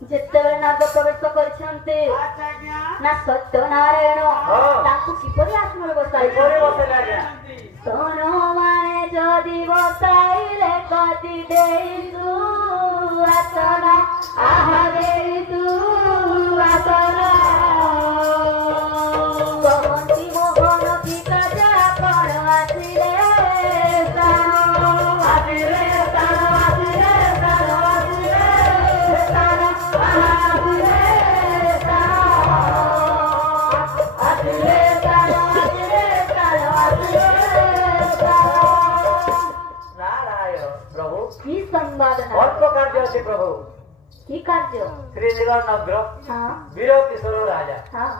ଯେତେବେଳେ ନାଗ ପ୍ରବେଶ କରିଛନ୍ତି ନା ସତ୍ୟନାରାୟଣ ତାଙ୍କୁ କିପରି ଆସନରେ ବସାଇଲେ? ତନୁମାନେ ଯଦି ବସାଇଲେ କତି ଦେଇଛୁ ଆସନ ଆହା ଦେଇଛୁ ଆସନ କହନ୍ତି ମୋହନ କି କାଜ ଆପଣ ଆସିଲେ की संवाद अल्प कार्य अछि प्रभु की कार्य श्री नीलनग्र हाँ वीर किशोर राजा हाँ